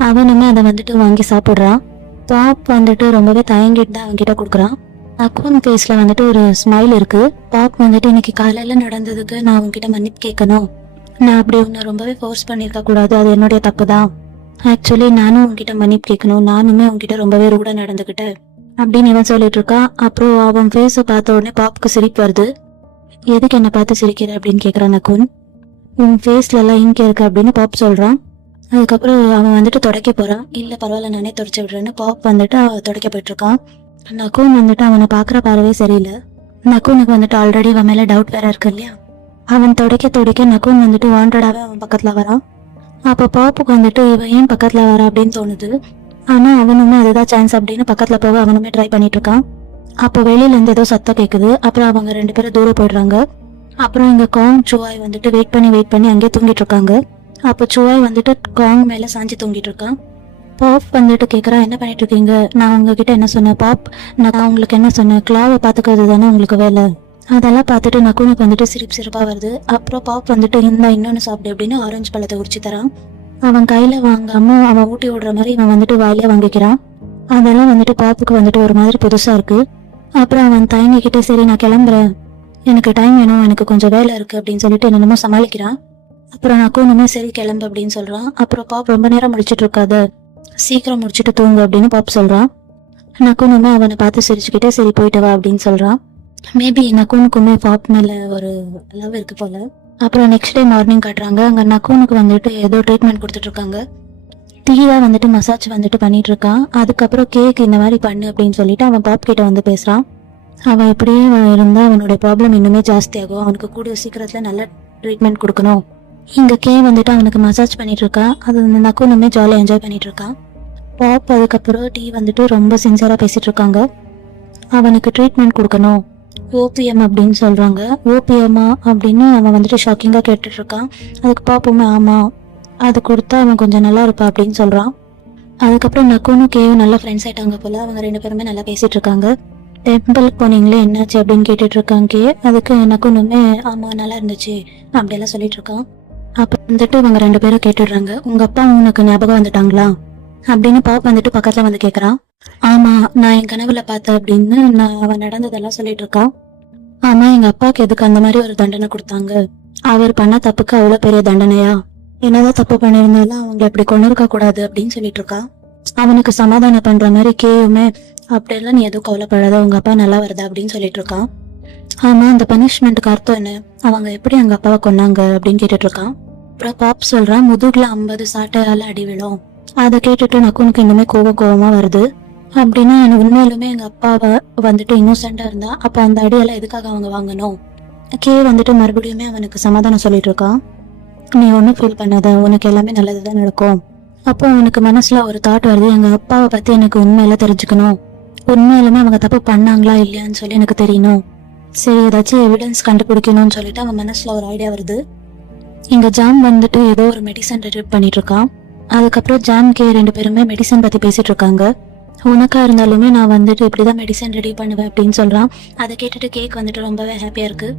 அவனுமே அதை வந்துட்டு வாங்கி சாப்பிடுறான். பாப் வந்துட்டு ரொம்பவே தயங்கிட்டு தான் அவன்கிட்ட கொடுக்குறான். நக்குன் ஃபேஸ்ல வந்துட்டு ஒரு ஸ்மைல் இருக்கு. பாப் வந்துட்டு இன்னைக்கு காலையில நடந்ததுக்கு நான் அவன்கிட்ட மன்னிப்பு கேட்கணும். நான் அப்படி உன்னை ரொம்பவே ஃபோர்ஸ் பண்ணிருக்க கூடாது, அது என்னுடைய தப்பு தான். ஆக்சுவலி நானும் உன்கிட்ட மன்னிப்பு கேட்கணும், நானுமே உன்கிட்ட ரொம்பவே ரூடா நடந்துக்கிட்டேன் அப்படின்னு இவன் சொல்லிட்டு இருக்கான். அப்புறம் அவன் ஃபேஸை பார்த்த உடனே பாப்புக்கு சிரிப்பு வருது. எதுக்கு என்ன பார்த்து சிரிக்கிற அப்படின்னு கேட்குறான் நக்குன். உன் ஃபேஸ்ல எல்லாம் இங்க இருக்கு அப்படின்னு பாப் சொல்றான். அதுக்கப்புறம் அவன் வந்துட்டு துடைக்க போறான். இல்ல பரவாயில்ல நானே துடைச்சு விடுறேன்னு பாப் வந்துட்டு துடைக்க போயிட்டு இருக்கான். நக்குன் வந்துட்டு அவனை பார்க்குற பார்வை சரியில்லை. நக்குனுக்கு வந்துட்டு ஆல்ரெடி அவன் மேலே டவுட் வேற இருக்கு இல்லையா. அவன் துடைக்க நக்குன் வந்துட்டு வாண்டடாகவே அவன் பக்கத்தில் வரான். அப்போ பாப்புக்கு வந்துட்டு இவன் ஏன் பக்கத்தில் வரா அப்படின்னு தோணுது. ஆனால் அவனுமே அதுதான் சான்ஸ் அப்படின்னு பக்கத்தில் போக அவனுமே ட்ரை பண்ணிட்டு இருக்கான். அப்போ வெளியிலேருந்து ஏதோ சத்தம் கேட்குது. அப்புறம் அவங்க 2 பேரும் தூரம் போயிடுறாங்க. அப்புறம் இங்கே காங் சுவாய் வந்துட்டு வெயிட் பண்ணி அங்கேயே தூங்கிட்டு இருக்காங்க. அப்போ சுவாய் வந்துட்டு காங் மேலே சாஞ்சி தூங்கிட்டு இருக்கான். பாப் வந்துட்டு கேட்குறா, என்ன பண்ணிட்டு இருக்கீங்க? நான் உங்ககிட்ட என்ன சொன்னேன் பாப்? நான் உங்களுக்கு என்ன சொன்னேன்? கிளாவை பார்த்துக்கிறது தானே உங்களுக்கு வேலை. அதெல்லாம் பார்த்துட்டு நக்குனுக்கு வந்துட்டு சிரிப்பாக வருது. அப்புறம் பாப் வந்துட்டு இன்னொன்று சாப்பிடு அப்படின்னு ஆரஞ்சு பழத்தை உரிச்சு தரான். அவன் கையில் வாங்காம அவன் ஊட்டி விடுற மாதிரி இவன் வந்துட்டு வாயிலே வாங்கிக்கிறான். அதெல்லாம் வந்துட்டு பாப்புக்கு வந்துட்டு ஒரு மாதிரி புதுசாக இருக்கு. அப்புறம் அவன் தயங்கிக்கிட்டே சரி நான் கிளம்புறேன், எனக்கு டைம் வேணும், எனக்கு கொஞ்சம் வேலை இருக்கு அப்படின்னு சொல்லிட்டு என்னென்னமோ சமாளிக்கிறான். அப்புறம் நக்குனுமே சரி கிளம்பு அப்படின்னு சொல்றான். அப்புறம் பாப் ரொம்ப நேரம் முடிச்சிட்டு இருக்காத, சீக்கிரம் முடிச்சுட்டு தூங்கு அப்படின்னு பாப் சொல்றான். நக்குனுமே அவனை பார்த்து சிரிச்சுக்கிட்டே சரி போயிட்டு வா அப்படின்னு சொல்றான். மேபி நக்குனுக்குமே பாப் மேல ஒரு லவ் இருக்கு போல. அப்புறம் நெக்ஸ்ட் டே மார்னிங் காட்டுறாங்க. அங்க நக்குனுக்கு வந்துட்டு ஏதோ ட்ரீட்மெண்ட் கொடுத்துட்டு இருக்காங்க. டீயா வந்துட்டு மசாஜ் வந்துட்டு பண்ணிட்டு இருக்கான். அதுக்கப்புறம் கேக் இந்த மாதிரி பண்ணு அப்படின்னு சொல்லிட்டு அவன் பாப் கிட்ட வந்து பேசுறான். அவன் இப்படியே இருந்தா அவனுடைய ப்ராப்ளம் இன்னுமே ஜாஸ்தி ஆகும். அவனுக்கு கூடிய சீக்கிரத்துல நல்ல ட்ரீட்மெண்ட் கொடுக்கணும். இங்க கே வந்துட்டு அவனுக்கு மசாஜ் பண்ணிட்டு இருக்கான். அது நக்குனுமே ஜாலியாக என்ஜாய் பண்ணிட்டு இருக்கான். பாப் அதுக்கப்புறம் டீ வந்துட்டு ரொம்ப சின்சியரா பேசிட்டு இருக்காங்க. அவனுக்கு ட்ரீட்மெண்ட் கொடுக்கணும், ஓபிஎம் அப்படின்னு சொல்றாங்க. ஓபிஎம்மா அப்படின்னு அவன் வந்துட்டு ஷாக்கிங்கா கேட்டுட்டு இருக்கான். அதுக்கு பாப்புமே ஆமா, அது கொடுத்தா அவன் கொஞ்சம் நல்லா இருப்பா அப்படின்னு சொல்றான். அதுக்கப்புறம் நக்குனும் கேவும் நல்ல ஃப்ரெண்ட்ஸ் ஆயிட்டாங்க போல. அவங்க 2 பேருமே நல்லா பேசிட்டு இருக்காங்க. டெம்பிளுக்கு போனீங்களே என்னாச்சு அப்படின்னு கேட்டுட்டு இருக்காங்க கே. அதுக்கு நக்குனுமே ஆமா நல்லா இருந்துச்சு அப்படியெல்லாம் சொல்லிட்டு இருக்கான். அப்ப வந்துட்டு இவங்க 2 பேரும் கேட்டுடுறாங்க, உங்க அப்பா உனக்கு ஞாபகம் வந்துட்டாங்களா அப்படின்னு பாப் வந்துட்டு பக்கத்துல வந்து கேக்குறான். ஆமா, நான் என் கனவுல பார்த்தேன் அப்படின்னு அவன் நடந்ததெல்லாம் சொல்லிட்டு இருக்கான். ஆமா, எங்க அப்பாவுக்கு எதுக்கு அந்த மாதிரி ஒரு தண்டனை கொடுத்தாங்க? அவர் பண்ண தப்புக்கு அவ்வளவு பெரிய தண்டனையா? என்னதான் தப்பு பண்ணிருந்தாலும் அவங்களை இப்படி கொண்டு இருக்க கூடாது அப்படின்னு சொல்லிட்டு இருக்கான். அவனுக்கு சமாதானம் பண்ற மாதிரி கேவுமே அப்படியெல்லாம் நீ எதுவும் கவலைப்படாத, உங்க அப்பா நல்லா வருதா அப்படின்னு சொல்லிட்டு இருக்கான். ஆமா, அந்த பனிஷ்மெண்ட்டுக்கு அர்த்தம் என்ன? அவங்க எப்படி எங்க அப்பாவை கொன்னாங்க அப்படின்னு கேட்டுட்டு இருக்கான். அப்புறம் பாப் சொல்றான், முதுகுல 50 சாட்டையால அடி விழும். அதை கேட்டுட்டு நக்குனுக்கு இன்னுமே கோவமா வருது. அப்படின்னா உண்மையிலுமே எங்க அப்பாவை வந்துட்டு இன்னோசென்டா இருந்தா அப்ப அந்த அடியெல்லாம் எதுக்காக அவங்க வாங்கணும்? கே வந்துட்டு மறுபடியுமே அவனுக்கு சமாதானம் சொல்லிட்டு இருக்கான். நீ ஒன்னும் ஃபீல் பண்ணாத, உனக்கு எல்லாமே நல்லதுதான் நடக்கும். அப்போ அவனுக்கு மனசுல ஒரு தாட் வருது, எங்க அப்பாவை பத்தி எனக்கு உண்மையில தெரிஞ்சுக்கணும், உண்மையிலுமே அவங்க தப்பு பண்ணாங்களா இல்லையான்னு சொல்லி எனக்கு தெரியணும். சரி, ஏதாச்சும் எவிடன்ஸ் கண்டுபிடிக்கணும்னு சொல்லிட்டு அவன் மனசுல ஒரு ஐடியா வருது. இங்க ஜாம் வந்துட்டு ஏதோ ஒரு மெடிசன் ரெடி பண்ணிட்டு இருக்கான். அதுக்கப்புறம் ஜாம் கே 2 பேருமே மெடிசன் பத்தி பேசிட்டு இருக்காங்க. உனக்கா இருந்தாலுமே நான் வந்துட்டு இப்படிதான் மெடிசன் ரெடி பண்ணுவேன் அப்படின்னு சொல்றான். அதை கேட்டுட்டு கேக் வந்துட்டு ரொம்பவே ஹாப்பியா இருக்கு.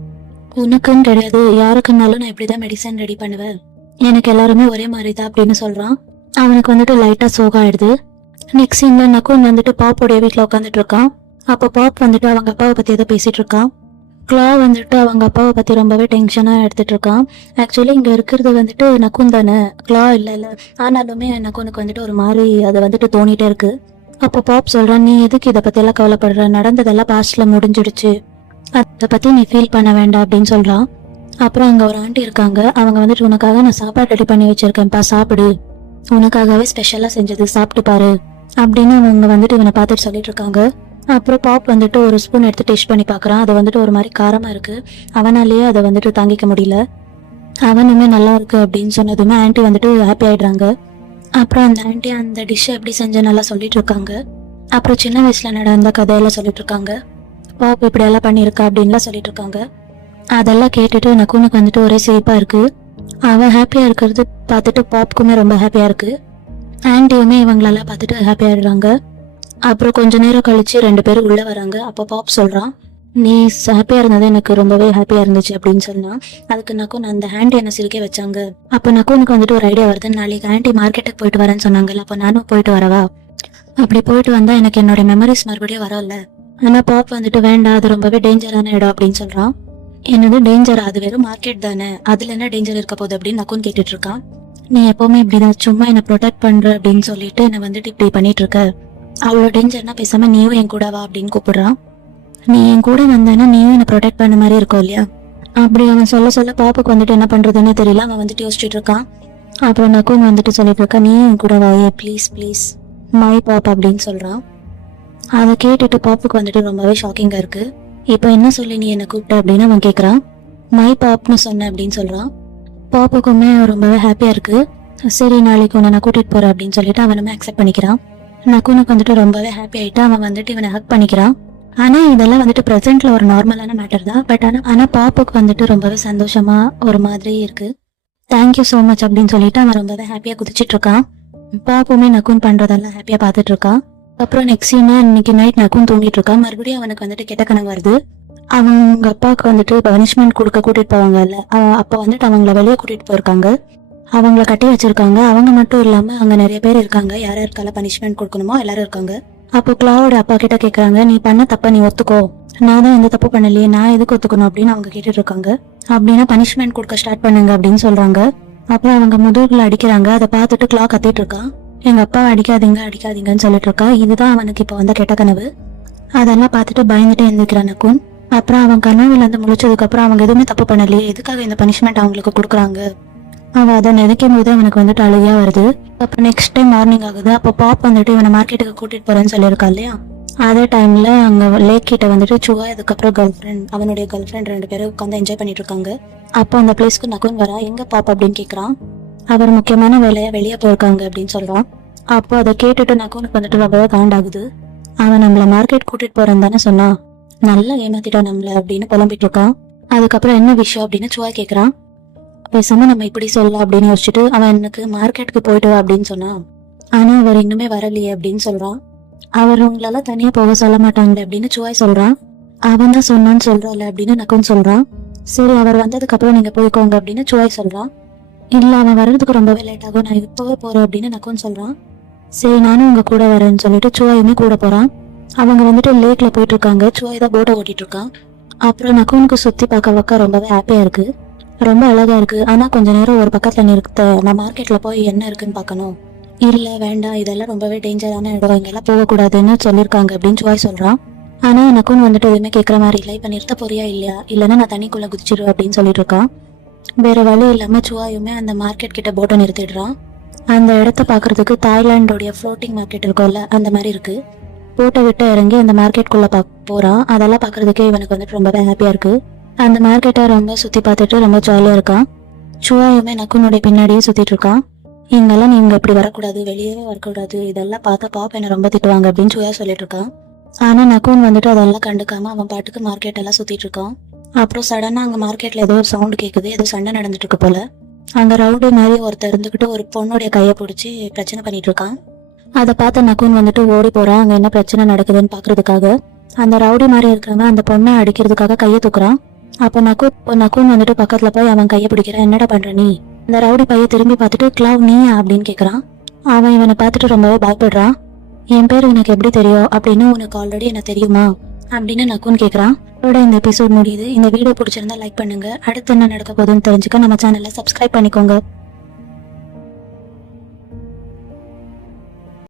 உனக்குன்னு கிடையாது, யாருக்குன்னாலும் நான் இப்படிதான் மெடிசன் ரெடி பண்ணுவேன், எனக்கு எல்லாருமே ஒரே மாதிரி தான் அப்படின்னு சொல்றான். அவனுக்கு வந்துட்டு லைட்டா சோகா ஆயிடுது. நெக்ஸ்ட் சீன்ல நக்குன் வந்துட்டு பாப்போடைய வீட்டுல உட்காந்துட்டு இருக்கான். அப்போ பாப் வந்துட்டு அவங்க அப்பாவை பத்தி ஏதோ பேசிட்டு இருக்கான். கிளா வந்துட்டு அவங்க அப்பாவை பத்தி ரொம்பவே டென்ஷனா எடுத்துட்டு இருக்கான். ஆக்சுவலி இங்க இருக்கிறது வந்துட்டு நக்குன் தானே, கிளா இல்ல. ஆனாலுமே நக்குனுக்கு வந்துட்டு ஒரு மாதிரி அது வந்துட்டு தோணிட்டே இருக்கு. அப்போ பாப் சொல்றான், நீ எதுக்கு இதை பத்தி எல்லாம் கவலைப்படுற, நடந்ததெல்லாம் பாஸ்ட்ல முடிஞ்சிடுச்சு, அதை பத்தி நீ ஃபீல் பண்ண வேண்டாம் அப்படின்னு சொல்றான். அப்புறம் அங்க ஒரு ஆண்டி இருக்காங்க. அவங்க வந்துட்டு உனக்காக நான் சாப்பாடு ரெடி பண்ணி வச்சிருக்கேன்ப்பா, சாப்பிடு, உனக்காகவே ஸ்பெஷலா செஞ்சது, சாப்பிட்டு பாரு அப்படின்னு அவங்க வந்துட்டு இவனை பார்த்துட்டு சொல்லிட்டு இருக்காங்க. அப்புறம் பாப் வந்துட்டு ஒரு ஸ்பூன் எடுத்து டேஸ்ட் பண்ணி பாக்குறான். அது வந்துட்டு ஒரு மாதிரி காரமா இருக்கு. அவனாலேயே அதை வந்துட்டு தாங்கிக்க முடியல. அவனுமே நல்லா இருக்கு அப்படின்னு சொன்னதுமே ஆன்ட்டி வந்துட்டு ஹாப்பி ஆயிடுறாங்க. அப்புறம் அந்த ஆன்ட்டி அந்த டிஷ்ஷை எப்படி செஞ்ச நல்லா சொல்லிட்டு இருக்காங்க. அப்புறம் சின்ன வயசுல நடந்த கதையெல்லாம் சொல்லிட்டு இருக்காங்க. பாப் இப்படி எல்லாம் பண்ணியிருக்கா அப்படின்லாம் சொல்லிட்டு இருக்காங்க. அதெல்லாம் கேட்டுட்டு நக்குனுக்கு வந்துட்டு ஒரே சிரிப்பா இருக்கு. அவன் ஹாப்பியா இருக்கிறது பார்த்துட்டு பாப்புக்குமே ரொம்ப ஹாப்பியா இருக்கு. ஆன்ட்டியுமே இவங்களெல்லாம் பார்த்துட்டு ஹாப்பி ஆயிடுறாங்க. அப்புறம் கொஞ்ச நேரம் கழிச்சு 2 பேரும் உள்ள வராங்க. அப்போ பாப் சொல்றான், நீ ஹாப்பியா இருந்தது எனக்கு ரொம்பவே ஹாப்பியா இருந்துச்சு அப்படின்னு சொன்னா. அதுக்கு நக்குன் அந்த ஆன்ட்டி என்ன சிரிக்க வச்சாங்க. அப்ப நக்குனுக்கு வந்துட்டு ஒரு ஐடியா வருது, நாளைக்கு ஆன்ட்டி மார்க்கெட்டுக்கு போயிட்டு வரேன்னு சொன்னாங்கல்ல, அப்போ நானும் போயிட்டு வரவா? அப்படி போயிட்டு வந்தா எனக்கு என்னோட மெமரிஸ் மறுபடியும் வரல. ஆனா பாப் வந்துட்டு வேண்டாம், அது ரொம்பவே டேஞ்சரான இடம் அப்படின்னு சொல்றான். என்னது டேஞ்சரா? அது வெறும் மார்க்கெட் தானே, அதுல என்ன டேஞ்சர் இருக்க போகுது அப்படின்னு நக்குன் கேட்டுட்டு இருக்கான். நீ எப்பவுமே இப்படிதான் சும்மா என்ன ப்ரொடெக்ட் பண்ற அப்படின்னு சொல்லிட்டு என்ன வந்துட்டு இப்படி பண்ணிட்டு இருக்க, அவ்வளோ டேஞ்சர்னா பேசாம நீயும் என் கூட வா அப்படின்னு கூப்பிடுறான். நீ என் கூட வந்தேன்னா நீயும் என்ன ப்ரொடெக்ட் பண்ண மாதிரி இருக்கும் இல்லையா? அப்படி அவன் சொல்ல பாப்புக்கு வந்துட்டு என்ன பண்றதுன்னு தெரியல. அவன் வந்துட்டு யோசிச்சுட்டு இருக்கான். அப்புறம் நக்குன் வந்துட்டு சொல்லிட்டு இருக்கான், நீ என் கூட வாயே ப்ளீஸ் ப்ளீஸ் மை பாப் அப்படின்னு சொல்றான். அதை கேட்டுட்டு பாப்புக்கு வந்துட்டு ரொம்பவே ஷாக்கிங்கா இருக்கு. இப்போ என்ன சொல்லி நீ என்ன கூப்பிட்ட அப்படின்னு அவன் கேட்குறான். மை பாப்னு சொன்ன அப்படின்னு சொல்றான். பாப்புக்குமே ரொம்பவே ஹாப்பியா இருக்கு. சரி நாளைக்கு உன்னை நான் கூட்டிட்டு போறேன் அப்படின்னு சொல்லிட்டு அவனுமே அக்செப்ட் பண்ணிக்கிறான். நக்குனுக்கு வந்துட்டு ரொம்பவே ஹாப்பி ஆயிட்டு அவன் வந்துட்டு இவனை ஹக் பண்ணிக்கிறான். ஆனா இதெல்லாம் வந்துட்டு பிரசன்ட்ல ஒரு நார்மலான மேட்டர் தான். பட் ஆனா பாப்புக்கு வந்துட்டு ரொம்பவே சந்தோஷமா ஒரு மாதிரி இருக்கு. தேங்க்யூ ஸோ மச் அப்படின்னு சொல்லிட்டு அவன் ரொம்பவே ஹாப்பியா குதிச்சிட்டு இருக்கான். பாப்புமே நக்குன் பண்றதெல்லாம் ஹாப்பியா பார்த்துட்டு இருக்கான். அப்புறம் நெக்ஸ்ட் சீனா இன்னைக்கு நைட் நக்குன் தூங்கிட்டு இருக்கான். மறுபடியும் அவனுக்கு வந்துட்டு கெட்ட கனவு வருது. அவங்க அப்பாவுக்கு வந்துட்டு பனிஷ்மெண்ட் கொடுக்க கூட்டிட்டு போவாங்கல்ல, அப்ப வந்துட்டு அவங்கள வெளியே கூட்டிட்டு போயிருக்காங்க. அவங்கள கட்டி வச்சிருக்காங்க. அவங்க மட்டும் இல்லாம அங்க நிறைய பேர் இருக்காங்க. யார் யாருக்கெல்லாம் பனிஷ்மெண்ட் கொடுக்கணுமோ எல்லாரும் இருக்காங்க. அப்போ கிளாவோட அப்பா கிட்ட கேக்குறாங்க, நீ பண்ண தப்ப நீ ஒத்துக்கோ, நான் தான் எந்த தப்பு பண்ணலையே, நான் எதுக்கு ஒத்துக்கணும் அப்படின்னு அவங்க கேட்டுட்டு இருக்காங்க. அப்படின்னா பனிஷ்மெண்ட் கொடுக்க ஸ்டார்ட் பண்ணுங்க அப்படின்னு சொல்றாங்க. அப்புறம் அவங்க முதுகுல அடிக்கிறாங்க. அதை பார்த்துட்டு கிளா கத்திட்டு இருக்கான். எங்க அப்பா அடிக்காதீங்க அடிக்காதீங்கன்னு சொல்லிட்டு இருக்கா. இதுதான் அவனுக்கு இப்ப வந்த கெட்ட கனவு. அதெல்லாம் பார்த்துட்டு பயந்துட்டு எழுந்திருக்கிறான் நக்குன். அப்புறம் அவன் கனவுல இருந்து முழிச்சதுக்கு அப்புறம் அவங்க எதுவுமே தப்பு பண்ணலையே, எதுக்காக இந்த பனிஷ்மெண்ட் அவங்களுக்கு கொடுக்குறாங்க, அவன் அதை நினைக்கும் போது அவனுக்கு வந்துட்டு அழுகையா வருது. அப்புறம் நெக்ஸ்ட் டைம் மார்னிங் ஆகுது. அப்போ பாப் வந்துட்டு இவனை மார்க்கெட்டுக்கு கூட்டிட்டு போறேன்னு சொல்லியிருக்கா இல்லையா. அதே டைம்ல அங்க லேக் கிட்ட வந்துட்டு சுவா அதுக்கப்புறம் அவனுடைய கேர்ள் ஃப்ரெண்ட் 2 பேரும் உட்காந்து என்ஜாய் பண்ணிட்டு இருக்காங்க. அப்போ அந்த பிளேஸ்க்கு நக்குன் வரா. எங்க பாப் அப்படின்னு கேக்குறான். அவர் முக்கியமான வேலையா வெளியே போயிருக்காங்க அப்படின்னு சொல்றான். அப்போ அதை கேட்டுட்டு நக்குனுக்கு வந்துட்டு ரொம்பவே காண்டாகுது. அவன் நம்மள மார்க்கெட் கூட்டிட்டு போறேன்னு தானே சொன்னான், நல்லா ஏமாத்திட்டான் நம்மள அப்படின்னு புலம்பிட்டு இருக்கான். அதுக்கப்புறம் என்ன விஷயம் அப்படின்னு சுவா கேக்குறான். பேசாம நம்ம இப்படி சொல்லலாம் அப்படின்னு யோசிச்சுட்டு அவன் எனக்கு மார்க்கெட்டுக்கு போயிட்டு வா அப்படின்னு சொன்னான். ஆனா அவர் இன்னுமே வரலையே அப்படின்னு சொல்றான். அவர் உங்களால தனியா போக சொல்ல மாட்டாங்களே அப்படின்னு சுவாய் சொல்றான். அவன் தான் சொன்னான்னு சொல்றாள் அப்படின்னு நக்குன் சொல்றான். சரி அவர் வந்ததுக்கு அப்புறம் நீங்க போய்க்கோங்க அப்படின்னு சுவாய் சொல்றான். இல்ல அவன் வர்றதுக்கு ரொம்பவே லேட் ஆகும், நான் இப்பவே போறேன் அப்படின்னு நக்குன் சொல்றான். சரி நானும் உங்க கூட வரேன்னு சொல்லிட்டு சுவாயுமே கூட போறான். அவங்க வந்துட்டு லேக்ல போயிட்டு இருக்காங்க. சுவாய் தான் போட்டை ஓட்டிட்டு இருக்கான். அப்புறம் நக்குனுக்கு சுத்தி பார்க்க ரொம்பவே ஹாப்பியா இருக்கு. ரொம்ப அழகா இருக்கு. ஆனா கொஞ்ச நேரம் ஒரு பக்கத்துல நிறுத்த, நான் மார்க்கெட்ல போய் என்ன இருக்குன்னு பாக்கணும். இல்ல வேண்டாம், இதெல்லாம் ரொம்பவே டேஞ்சரான இடம், இங்கெல்லாம் போகக்கூடாதுன்னு சொல்லியிருக்காங்க அப்படின்னு சுவாய் சொல்றான். ஆனா நக்குன் வந்துட்டு எதுவுமே கேட்கற மாதிரி இல்லை. இப்ப நிறுத்த போறியா இல்லையா, இல்லைன்னா நான் தண்ணிக்குள்ள குதிச்சிடுவேன் அப்படின்னு சொல்லிட்டு இருக்கான். வேற வழி இல்லாம சுவாயுமே அந்த மார்க்கெட் கிட்ட போட்டை நிறுத்திடுறான். அந்த இடத்த பாக்குறதுக்கு தாய்லாண்டோடைய ஃப்ளோட்டிங் மார்க்கெட் இருக்கும்ல, அந்த மாதிரி இருக்கு. போட்டை விட்டு இறங்கி அந்த மார்க்கெட்குள்ள போறான். அதெல்லாம் பாக்குறதுக்கே இவனுக்கு வந்துட்டு ரொம்பவே ஹாப்பியா இருக்கு. அந்த மார்க்கெட்டை ரொம்ப சுத்தி பார்த்துட்டு ரொம்ப ஜாலியா இருக்கான். சுவாயுமே நக்குனுடைய பின்னாடியே சுத்திட்டு இருக்கான். இங்கெல்லாம் நீங்க இப்படி வரக்கூடாது, வெளியவே வரக்கூடாது, இதெல்லாம் பார்த்தா பாப் என்ன ரொம்ப திட்டுவாங்க அப்படின்னு சுயா சொல்லிட்டு இருக்கான். ஆனா நக்குன் வந்துட்டு அதெல்லாம் கண்டுக்காம அவன் பாட்டுக்கு மார்க்கெட் எல்லாம் சுத்திட்டு இருக்கான். அப்புறம் சடனா அங்க மார்க்கெட்ல ஏதோ ஒரு சவுண்ட் கேக்குது. ஏதோ சண்டை நடந்துட்டு இருக்கு போல. அங்க ரவுடி மாதிரி ஒருத்தர் இருந்துகிட்டு ஒரு பொண்ணுடைய கையை பிடிச்சி பிரச்சனை பண்ணிட்டு இருக்கான். அதை பார்த்த நக்குன் வந்துட்டு ஓடி போறான் அங்க என்ன பிரச்சனை நடக்குதுன்னு பாக்குறதுக்காக. அந்த ரவுடி மாதிரி இருக்கிறவன் அந்த பொண்ணை அடிக்கிறதுக்காக கையை தூக்குறான். அப்ப நக்குன் வந்துட்டு பக்கத்துல போய் அவன் கையை பிடிக்கிறான். என்னடா பண்ற நீ? அந்த ரவுடி பைய திரும்பி பார்த்துட்டு கிளாவ் நீயா அப்படின்னு கேக்குறான். அவன் இவனை பார்த்துட்டு ரொம்பவே பயப்படுறான். என் பேர் உனக்கு எப்படி தெரியும் அப்படின்னு, உனக்கு ஆல்ரெடி என்ன தெரியுமா அப்படின்னு நக்குன் கேக்குறான். இதோட இந்த எபிசோட் முடியுது. இந்த வீடியோ பிடிச்சிருந்தா லைக் பண்ணுங்க. அடுத்து என்ன நடக்க போகுதுன்னு தெரிஞ்சுக்க நம்ம சேனலை சப்ஸ்கிரைப் பண்ணிக்கோங்க.